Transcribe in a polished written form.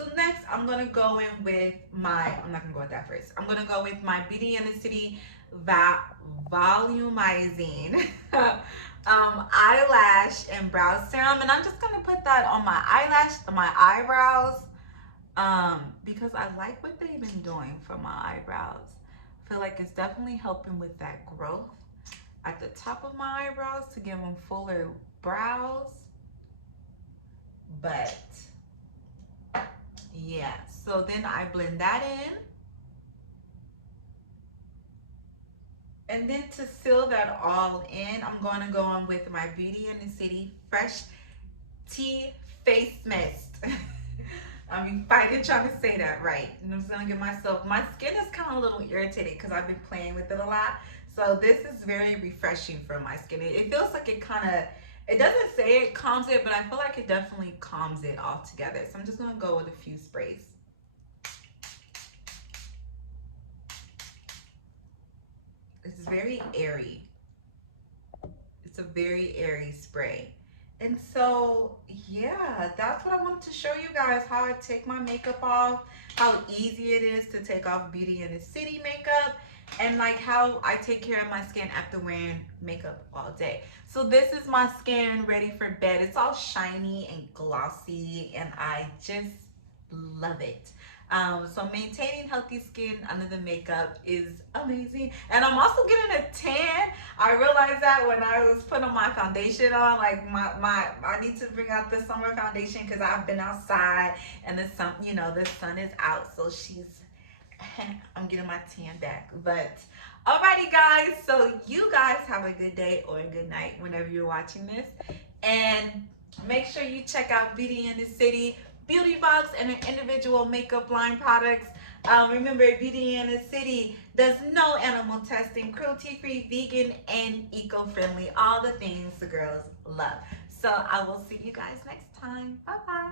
So next, I'm gonna go in with my, I'm not gonna go with that first. I'm gonna go with my Beauty and the City Volumizing eyelash and brow serum. And I'm just gonna put that on my my eyebrows, because I like what they've been doing for my eyebrows. I feel like it's definitely helping with that growth at the top of my eyebrows to give them fuller brows. But yeah, so then I blend that in. And then to seal that all in, I'm going to go on with my Beauty in the City Fresh Tea Face Mist. I'm fighting trying to say that right. And I'm just going to give myself, my skin is kind of a little irritated because I've been playing with it a lot. So this is very refreshing for my skin. It feels like it kind of, it doesn't say it calms it, but I feel like it definitely calms it all together. So I'm just going to go with a few sprays. It's very airy. It's a very airy spray. And so, yeah, that's what I wanted to show you guys, how I take my makeup off, how easy it is to take off Beauty in the City makeup, and like how I take care of my skin after wearing makeup all day. So this is my skin ready for bed. It's all shiny and glossy, and I just love it. So maintaining healthy skin under the makeup is amazing. And I'm also getting a tan. I realized that when I was putting my foundation on, like I need to bring out the summer foundation because I've been outside and the sun, you know, the sun is out. So I'm getting my tan back. But alrighty guys, so you guys have a good day or a good night whenever you're watching this. And make sure you check out Beauty in the City Beauty Box and their individual makeup line products. Remember, Beauty in the City does no animal testing, cruelty-free, vegan, and eco-friendly. All the things the girls love. So I will see you guys next time. Bye-bye.